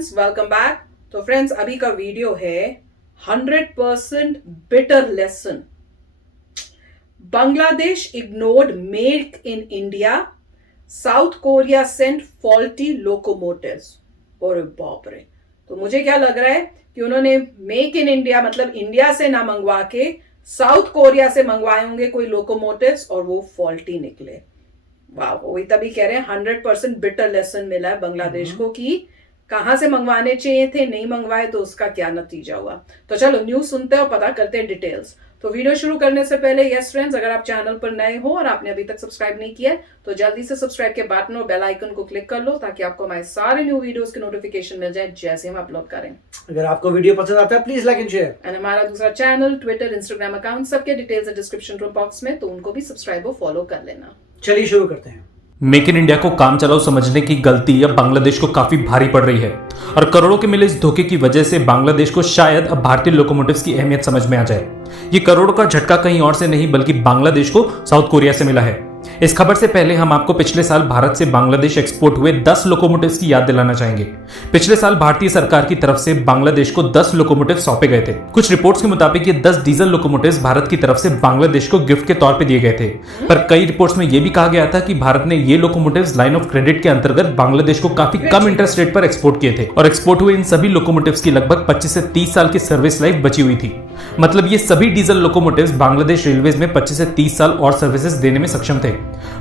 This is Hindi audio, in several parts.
Friends, welcome back. तो फ्रेंड्स, अभी का वीडियो है 100% bitter lesson. Bangladesh ignored make in India, South Korea sent faulty locomotives. और बाप रे। तो मुझे क्या लग रहा है कि उन्होंने मेक इन इंडिया मतलब इंडिया से ना मंगवा के साउथ कोरिया से मंगवाए होंगे कोई लोकोमोटिव्स और वो फॉल्टी निकले। वाह, वही तभी कह रहे हैं 100% बिटर लेसन मिला है बांग्लादेश को कि कहां से मंगवाने चाहिए थे, नहीं मंगवाए तो उसका क्या नतीजा हुआ। तो चलो न्यूज सुनते हैं और पता करते हैं डिटेल्स। तो वीडियो शुरू करने से पहले यस फ्रेंड्स, अगर आप चैनल पर नए हो और आपने अभी तक सब्सक्राइब नहीं किया तो जल्दी से सब्सक्राइब के बटन और बेल आइकन को क्लिक कर लो ताकि आपको हमारे सारे न्यू वीडियोस के नोटिफिकेशन मिल जाए जैसे हम अपलोड करें। अगर आपको वीडियो पसंद आता है please like and share. And हमारा दूसरा चैनल, ट्विटर, इंस्टाग्राम अकाउंट सबके डिटेल्स है डिस्क्रिप्शन बॉक्स में, तो उनको भी सब्सक्राइब और फॉलो कर लेना। चलिए शुरू करते हैं। मेक इन इंडिया को काम चलाओ समझने की गलती अब बांग्लादेश को काफी भारी पड़ रही है और करोड़ों के मिले इस धोखे की वजह से बांग्लादेश को शायद अब भारतीय लोकोमोटिव्स की अहमियत समझ में आ जाए। ये करोड़ों का झटका कहीं और से नहीं बल्कि बांग्लादेश को साउथ कोरिया से मिला है। इस खबर से पहले हम आपको पिछले साल भारत से बांग्लादेश एक्सपोर्ट हुए 10 लोकोमोटिव्स की याद दिलाना चाहेंगे। पिछले साल भारतीय सरकार की तरफ से बांग्लादेश को 10 लोकोमोटिव सौंपे गए थे। कुछ रिपोर्ट्स के मुताबिक ये 10 डीजल लोकोमोटिव्स भारत की तरफ से बांग्लादेश को गिफ्ट के तौर पर दिए गए थे, पर कई रिपोर्ट्स में यह भी कहा गया था कि भारत ने ये लोकोमोटिव्स लाइन ऑफ क्रेडिट के अंतर्गत बांग्लादेश को काफी कम इंटरेस्ट रेट पर एक्सपोर्ट किए थे और एक्सपोर्ट हुए इन सभी लोकोमोटिव्स की लगभग 25 से 30 साल की सर्विस लाइफ बची हुई थी। मतलब ये सभी डीजल लोकोमोटिव्स बांग्लादेश रेलवेज में 25 से 30 साल और सर्विसेज देने में सक्षम थे।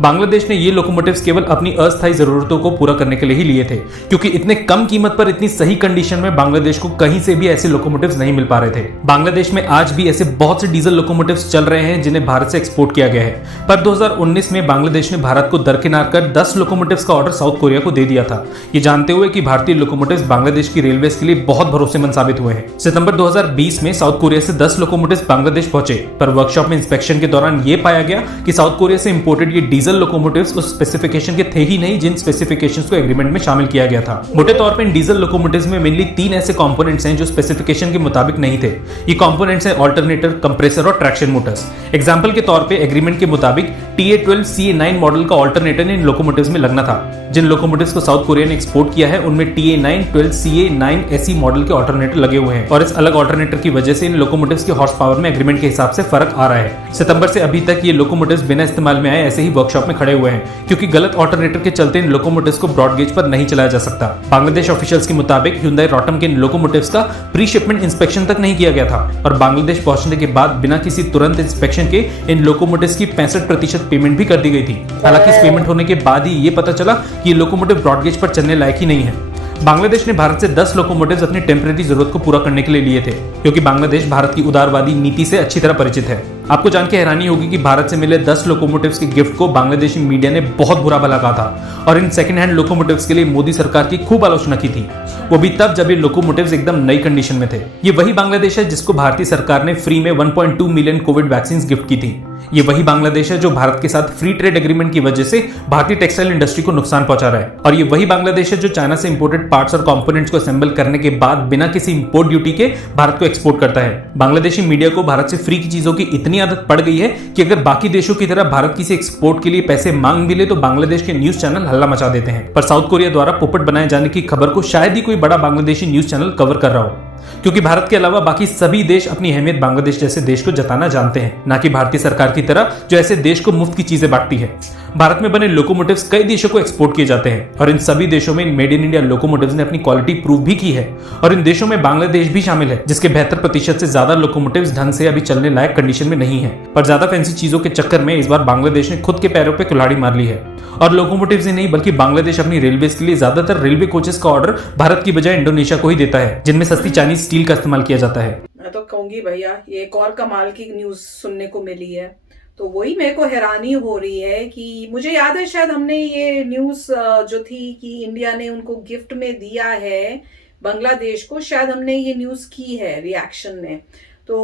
बांग्लादेश ने ये लोकोमोटिव्स केवल अपनी अस्थायी जरूरतों को पूरा करने के लिए ही लिए थे, क्योंकि इतने कम कीमत पर इतनी सही कंडीशन में बांग्लादेश को कहीं से भी ऐसे लोकोमोटिव्स नहीं मिल पा रहे थे। बांग्लादेश में आज भी ऐसे बहुत से डीजल लोकोमोटिव्स चल रहे हैं जिन्हें भारत से एक्सपोर्ट किया गया है, पर 2019 में बांग्लादेश ने भारत को दरकिनार कर 10 लोकोमोटिव्स का ऑर्डर साउथ कोरिया को दे दिया था, ये जानते हुए कि भारतीय लोकोमोटिव्स बांग्लादेश की रेलवेज के लिए बहुत भरोसेमंद साबित हुए हैं। सितंबर 2020 में साउथ कोरिया से 10 लोकोमोटिव्स बांग्लादेश पहुंचे, पर वर्कशॉप में इंस्पेक्शन के दौरान यह पाया गया कि साउथ कोरिया से इंपोर्टेड ये डीजल लोकोमोटिव्स उस स्पेसिफिकेशन के थे ही नहीं जिन स्पेसिफिकेशंस को एग्रीमेंट में शामिल किया गया था। मोटे तौर पर इन डीजल लोकोमोटिव्स में मेनली 3 ऐसे कंपोनेंट्स हैं जो स्पेसिफिकेशन के मुताबिक नहीं थे। ये कंपोनेंट्स हैं अल्टरनेटर, कंप्रेसर और ट्रैक्शन मोटर्स। एग्जांपल के तौर पे एग्रीमेंट के मुताबिक TA12 CA9 मॉडल का अल्टरनेटर इन लोकोमोटिव्स में लगना था। जिन लोकोमोटिव्स को साउथ कोरिया ने एक्सपोर्ट किया है उनमें TA9, 12 CA9 SE मॉडल के अल्टरनेटर लगे हुए हैं और इस अलग अल्टरनेटर की वजह से इन लोकोमोटिव्स के हॉर्स पावर में एग्रीमेंट के हिसाब से फर्क आ रहा है। सितंबर से अभी तक ये लोकोमोटिव्स बिना इस्तेमाल में आए ऐसे ही वर्कशॉप में खड़े हुए हैं, क्योंकि गलत अल्टरनेटर के चलते इन लोकोमोटिव्स को ब्रॉड गेज पर नहीं चलाया जा सकता। बांग्लादेश ऑफिशियल्स के मुताबिक Hyundai Rotem के इन लोकोमोटिव्स का प्री शिपमेंट इंस्पेक्शन तक नहीं किया गया था और बांग्लादेश पहुंचने के बाद बिना किसी तुरंत इंस्पेक्शन के इन लोकोमोटिव्स की 65% पेमेंट भी कर दी गई थी। हालांकि इस पेमेंट होने के बाद ही ये पता चला कि ये लोकोमोटिव ब्रॉड गेज पर चलने लायक ही नहीं है। बांग्लादेश ने भारत से 10 लोकोमोटिव्स अपनी टेम्परेरी जरूरत को पूरा करने के लिए लिए थे, क्योंकि बांग्लादेश भारत की उदारवादी नीति से अच्छी तरह परिचित है। आपको जान के हैरानी होगी कि भारत से मिले 10 लोकोमोटिव्स के गिफ्ट को बांग्लादेशी मीडिया ने बहुत बुरा भला कहा था और इन सेकंड हैंड लोकोमोटिव्स के लिए मोदी सरकार की खूब आलोचना की थी, वो भी तब जब ये लोकोमोटिव्स एकदम नई कंडीशन में थे। ये वही बांग्लादेश है जिसको भारतीय सरकार ने फ्री में 1.2 मिलियन कोविड वैक्सीन गिफ्ट की थी। ये वही बांग्लादेश है जो भारत के साथ फ्री ट्रेड एग्रीमेंट की वजह से भारतीय टेक्सटाइल इंडस्ट्री को नुकसान पहुंचा रहा है और ये वही बांग्लादेश है जो चाइना से इंपोर्टेड पार्ट्स और कंपोनेंट्स को असेंबल करने के बाद बिना किसी इंपोर्ट ड्यूटी के भारत को एक्सपोर्ट करता है। बांग्लादेशी मीडिया को भारत से फ्री की चीजों की इतनी आदत पड़ गई है कि अगर बाकी देशों की तरह भारत किसी एक्सपोर्ट के लिए पैसे मांग भी ले तो बांग्लादेश के न्यूज चैनल हल्ला मचा देते हैं। पर साउथ कोरिया द्वारा पोपट बनाए जाने की खबर को शायद ही कोई बड़ा बांग्लादेशी न्यूज चैनल कवर कर रहा हो, क्योंकि भारत के अलावा बाकी सभी देश अपनी अहमियत बांग्लादेश जैसे देश को जताना जानते हैं, ना कि भारतीय सरकार की तरह जो ऐसे देश को मुफ्त की चीजें बांटती है। भारत में बने लोकोमोटिव्स कई देशों को एक्सपोर्ट किए जाते हैं और इन सभी देशों में मेड इन इंडिया लोकोमोटिव्स ने अपनी क्वालिटी प्रूव भी की है और इन देशों में बांग्लादेश भी शामिल है, जिसके 72% से ज्यादा लोकोमोटिव्स ढंग से अभी चलने लायक कंडीशन में नहीं है। पर ज्यादा फैंसी चीजों के चक्कर में इस बार बांग्लादेश ने खुद के पैरों पर कुल्हाड़ी मार ली है और लोकोमोटिव्स ही नहीं बल्कि बांग्लादेश अपनी रेलवेज के लिए ज्यादातर रेलवे कोचेस का ऑर्डर भारत की बजाय इंडोनेशिया को ही देता है, जिनमें सस्ती चाइनीज स्टील का इस्तेमाल किया जाता है। मैं तो कहूंगी भैया ये एक और कमाल की न्यूज सुनने को मिली है। तो वही मेरे को हैरानी हो रही है कि मुझे याद है शायद हमने ये न्यूज जो थी कि इंडिया ने उनको गिफ्ट में दिया है बांग्लादेश को, शायद हमने ये न्यूज की है रिएक्शन में। तो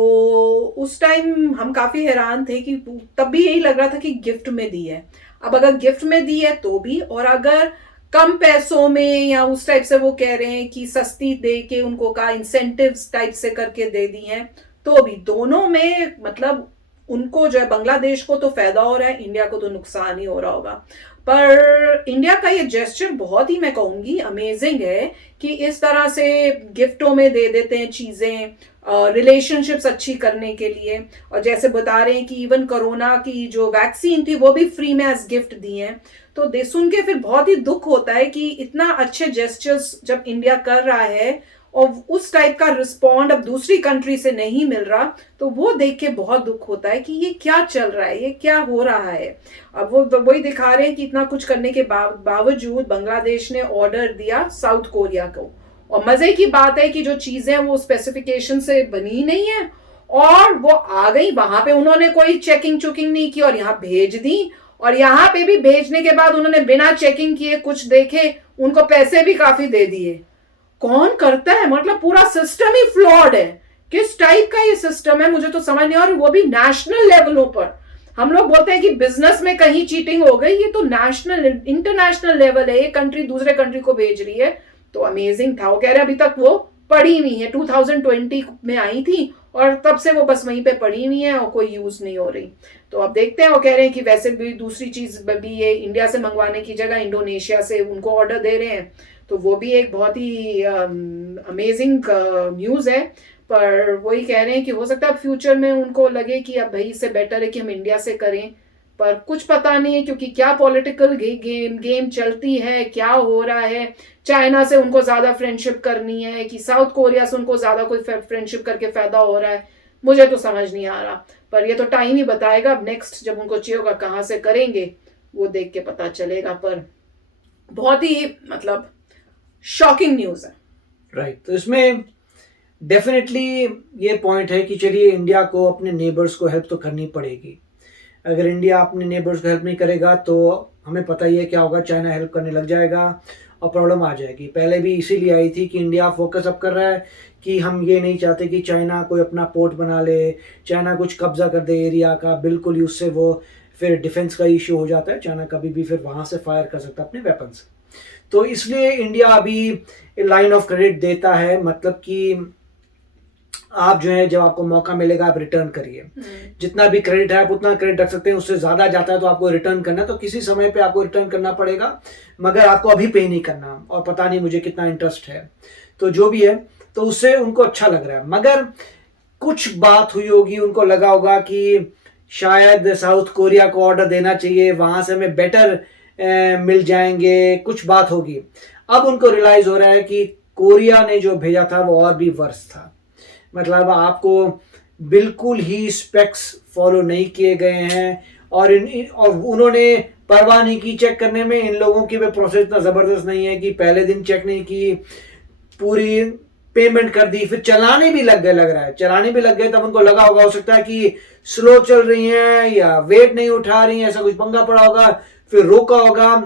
उस टाइम हम काफी हैरान थे कि तब भी यही लग रहा था कि गिफ्ट में दी है। अब अगर गिफ्ट में दी है तो भी, और अगर कम पैसों में या उस टाइप से वो कह रहे हैं कि सस्ती दे के उनको का इंसेंटिव्स टाइप से करके दे दी हैं, तो भी दोनों में मतलब उनको जो है बांग्लादेश को तो फायदा हो रहा है, इंडिया को तो नुकसान ही हो रहा होगा। पर इंडिया का ये जेस्चर बहुत ही, मैं कहूंगी, अमेजिंग है कि इस तरह से गिफ्टों में दे देते हैं चीजें, रिलेशनशिप्स अच्छी करने के लिए। और जैसे बता रहे हैं कि इवन कोरोना की जो वैक्सीन थी वो भी फ्री में एज गिफ्ट दिए हैं। तो दे सुन के फिर बहुत ही दुख होता है कि इतना अच्छे जेस्चर्स जब इंडिया कर रहा है और उस टाइप का रिस्पॉन्ड अब दूसरी कंट्री से नहीं मिल रहा, तो वो देख के बहुत दुख होता है कि ये क्या चल रहा है, ये क्या हो रहा है। अब वो वही दिखा रहे हैं कि इतना कुछ करने के बावजूद बांग्लादेश ने ऑर्डर दिया साउथ कोरिया को। और मजे की बात है कि जो चीजें वो स्पेसिफिकेशन से बनी नहीं है और वो आ गई वहां पे, उन्होंने कोई चेकिंग चुकिंग नहीं की और यहाँ भेज दी। और यहाँ पे भी भेजने के बाद उन्होंने बिना चेकिंग किए कुछ देखे उनको पैसे भी काफी दे दिए। कौन करता है? मतलब पूरा सिस्टम ही फ्लॉड है। किस टाइप का ये सिस्टम है मुझे तो समझ नहीं आ रही, वो भी नेशनल लेवलों पर। हम लोग बोलते हैं कि बिजनेस में कहीं चीटिंग हो गई, ये तो नेशनल इंटरनेशनल लेवल है। एक कंट्री दूसरे कंट्री को भेज रही है, तो अमेजिंग था। वो कह रहे अभी तक वो पड़ी हुई है, 2020 में आई थी और तब से वो बस वहीं पे पड़ी हुई है और कोई यूज नहीं हो रही। तो अब देखते हैं। वो कह रहे हैं कि वैसे भी दूसरी चीज भी ये इंडिया से मंगवाने की जगह इंडोनेशिया से उनको ऑर्डर दे रहे हैं, तो वो भी एक बहुत ही अमेजिंग न्यूज है। पर वही कह रहे हैं कि हो सकता है फ्यूचर में उनको लगे कि अब भाई इससे बेटर है कि हम इंडिया से करें, पर कुछ पता नहीं है क्योंकि क्या पॉलिटिकल गेम चलती है, क्या हो रहा है। चाइना से उनको ज्यादा फ्रेंडशिप करनी है कि साउथ कोरिया से उनको ज्यादा कोई फ्रेंडशिप करके फायदा हो रहा है, मुझे तो समझ नहीं आ रहा। पर ये तो टाइम ही बताएगा। अब नेक्स्ट जब उनको चाहिए होगा कहाँ से करेंगे वो देख के पता चलेगा। पर बहुत ही मतलब शॉकिंग न्यूज है। राइट, तो इसमें डेफिनेटली ये पॉइंट है कि चलिए इंडिया को अपने नेबर्स को हेल्प तो करनी पड़ेगी। अगर इंडिया अपने नेबर्स को हेल्प नहीं करेगा तो हमें पता ही है क्या होगा, चाइना हेल्प करने लग जाएगा और प्रॉब्लम आ जाएगी। पहले भी इसीलिए आई थी कि इंडिया फोकस अप कर रहा है कि हम ये नहीं चाहते कि चाइना कोई अपना पोर्ट बना ले, चाइना कुछ कब्जा कर दे एरिया का, बिल्कुल ही उससे वो फिर डिफेंस का इशू हो जाता है। चाइना कभी भी फिर वहाँ से फायर कर सकता है अपने वेपन्स। तो इसलिए इंडिया अभी लाइन ऑफ क्रेडिट देता है, मतलब कि आप जो है जब आपको मौका मिलेगा आप रिटर्न करिए। जितना भी क्रेडिट है आप उतना क्रेडिट रख सकते हैं, उससे ज़्यादा जाता है तो आपको रिटर्न करना है, तो किसी समय पे आपको रिटर्न करना पड़ेगा, मगर आपको अभी पे नहीं करना। और पता नहीं मुझे कितना इंटरेस्ट है, तो जो भी है, तो उससे उनको अच्छा लग रहा है। मगर कुछ बात हुई होगी, उनको लगा होगा कि शायद साउथ कोरिया को ऑर्डर देना चाहिए, वहाँ से हमें बेटर मिल जाएंगे, कुछ बात होगी। अब उनको रियलाइज़ हो रहा है कि कोरिया ने जो भेजा था वो और भी वर्स था। मतलब आपको बिल्कुल ही स्पेक्स फॉलो नहीं किए गए हैं और और उन्होंने परवाह नहीं की चेक करने में। इन लोगों की भी प्रोसेस इतना ज़बरदस्त नहीं है कि पहले दिन चेक नहीं की, पूरी पेमेंट कर दी, फिर चलाने भी लग गए। लग रहा है चलाने भी लग गए, तब उनको लगा होगा, हो सकता है कि स्लो चल रही हैं या वेट नहीं उठा रही हैं, ऐसा कुछ पंगा पड़ा होगा, फिर रोका होगा,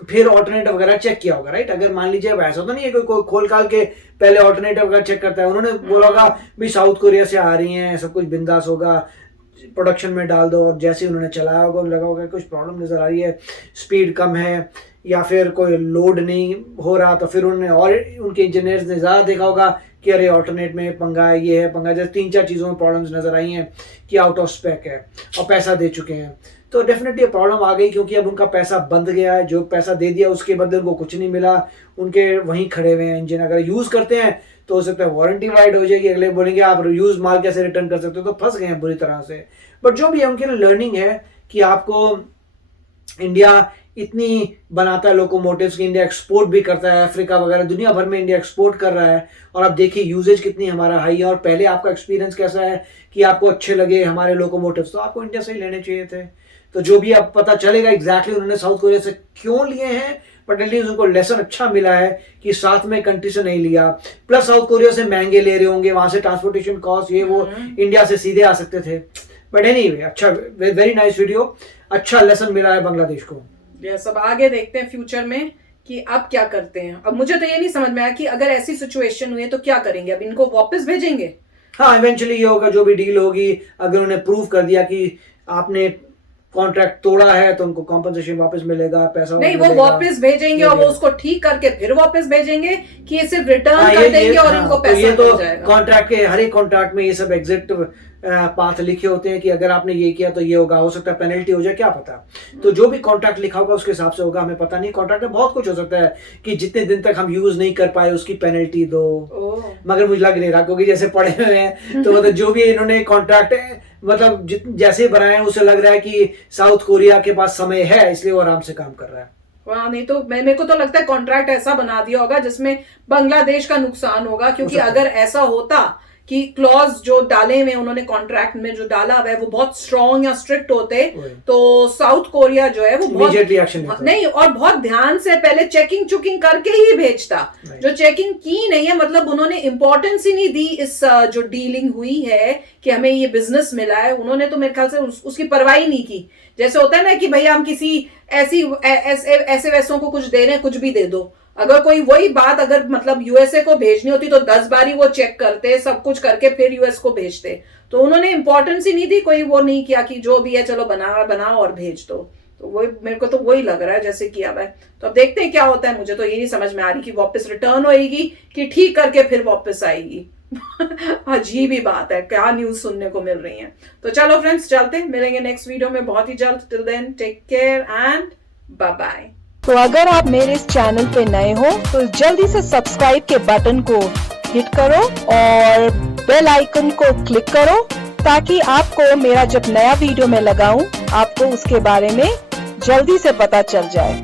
फिर ऑल्टरनेटिव वगैरह चेक किया होगा। राइट, अगर मान लीजिए ऐसा तो नहीं है कोई खोल काल के पहले ऑल्टरनेटिव वगैरह चेक करता है। उन्होंने बोला होगा भी साउथ कोरिया से आ रही हैं, सब कुछ बिंदास होगा, प्रोडक्शन में डाल दो। और जैसे उन्होंने चलाया होगा लगा होगा कुछ प्रॉब्लम नजर आ रही है, स्पीड कम है या फिर कोई लोड नहीं हो रहा, तो फिर उन्होंने और उनके इंजीनियर्स ने ज़्यादा देखा होगा कि अरे ऑल्टरनेट में पंगा है, ये है पंगा। जैसे 3-4 चीज़ों में प्रॉब्लम्स नजर आई हैं कि आउट ऑफ स्पेक है और पैसा दे चुके हैं, तो डेफिनेटली प्रॉब्लम आ गई क्योंकि अब उनका पैसा बंद गया है। जो पैसा दे दिया उसके बदले उनको कुछ नहीं मिला, उनके वहीं खड़े हुए हैं इंजन। अगर यूज़ करते हैं तो हो सकता है वारंटी वाइड हो जाएगी, अगले बोलेंगे आप यूज़ माल कैसे रिटर्न कर सकते हो, तो फंस गए हैं बुरी तरह से। बट जो भी है उनके लिए लर्निंग है कि आपको इंडिया इतनी बनाता है लोकोमोटिव्स की, इंडिया एक्सपोर्ट भी करता है अफ्रीका वगैरह, दुनिया भर में इंडिया एक्सपोर्ट कर रहा है। और आप देखिए यूजेज कितनी हमारा हाई है। और पहले आपका एक्सपीरियंस कैसा है कि आपको अच्छे लगे हमारे लोकोमोटिव्स, तो आपको इंडिया से ही लेने चाहिए थे। तो जो भी अब पता चलेगा एग्जैक्टली उन्होंने साउथ कोरिया से क्यों लिए हैं, बट एटलीस्ट उनको लेसन अच्छा मिला है कि साथ में कंट्री से नहीं लिया। प्लस साउथ कोरिया से महंगे ले रहे होंगे, वहां से ट्रांसपोर्टेशन कॉस्ट ये वो, इंडिया से सीधे आ सकते थे। बट एनीवे, अच्छा, वेरी नाइस वीडियो, अच्छा लेसन मिला है बांग्लादेश को। सब आगे देखते हैं फ्यूचर में कि अब क्या करते हैं। अब मुझे तो ये नहीं समझ में आया कि अगर ऐसी सिचुएशन हुई है तो क्या करेंगे, अब इनको वापस भेजेंगे? हाँ, इवेंचुअली ये होगा, जो भी डील होगी, अगर उन्हें प्रूव कर दिया कि आपने कॉन्ट्रैक्ट तोड़ा है तो उनको कॉम्पनसेशन वापस मिलेगा, पैसा नहीं, वो वापस भेजेंगे और वो उसको ठीक करके फिर वापस भेजेंगे कि ये सिर्फ रिटर्न हाँ, कर देंगे और इनको तो पैसा ये तो मिल जाएगा। कॉन्ट्रैक्ट के हर एक कॉन्ट्रैक्ट में ये सब एग्जिट पाथ लिखे होते हैं कि अगर आपने ये किया तो ये होगा, हो सकता है पेनल्टी हो जाए, क्या पता। तो जो भी कॉन्ट्रैक्ट लिखा होगा उसके हिसाब से होगा, हमें पता नहीं। कॉन्ट्रैक्ट में बहुत कुछ हो सकता है कि जितने दिन तक हम यूज नहीं कर पाए उसकी पेनल्टी दो, मगर मुझे लग नहीं रहा, क्योंकि जैसे पढ़े हुए हैं तो मतलब जो भी इन्होंने कॉन्ट्रैक्ट मतलब जैसे बनाए हैं उसे लग रहा है कि साउथ कोरिया के पास समय है, इसलिए वो आराम से काम कर रहा है। वहाँ नहीं तो मेरे को तो लगता है कॉन्ट्रैक्ट ऐसा बना दिया होगा जिसमें बांग्लादेश का नुकसान होगा, क्योंकि अगर ऐसा होता कि क्लॉज जो डाले हुए उन्होंने कॉन्ट्रैक्ट में जो डाला हुआ है वो बहुत स्ट्रॉन्ग या स्ट्रिक्ट होते तो साउथ कोरिया जो है वो बहुत नहीं और बहुत ध्यान से पहले चेकिंग चुकिंग करके ही भेजता, जो चेकिंग की नहीं है, मतलब उन्होंने इंपॉर्टेंस ही नहीं दी इस जो डीलिंग हुई है कि हमें ये बिजनेस मिला है, उन्होंने तो मेरे ख्याल से उसकी परवाह ही नहीं की। जैसे होता है ना कि भैया हम किसी ऐसे वैसों को कुछ दे रहे हैं, कुछ भी दे दो, अगर कोई वही बात अगर मतलब यूएसए को भेजनी होती तो 10 बारी वो चेक करते, सब कुछ करके फिर यूएस को भेजते। तो उन्होंने इंपॉर्टेंस ही नहीं दी, कोई वो नहीं किया कि जो भी है चलो बनाओ और भेज दो। तो वही मेरे को तो वही लग रहा है जैसे किया हुआ है। तो अब देखते हैं क्या होता है। मुझे तो ये नहीं समझ में आ रही कि वापस रिटर्न होएगी कि ठीक करके फिर वापस आएगी। अजीब ही बात है, क्या न्यूज सुनने को मिल रही है। तो चलो फ्रेंड्स, चलते मिलेंगे नेक्स्ट वीडियो में बहुत ही जल्द। Till then take care and bye bye. तो अगर आप मेरे इस चैनल पे नए हो तो जल्दी से सब्सक्राइब के बटन को हिट करो और बेल आइकन को क्लिक करो, ताकि आपको मेरा जब नया वीडियो मैं लगाऊं आपको उसके बारे में जल्दी से पता चल जाए।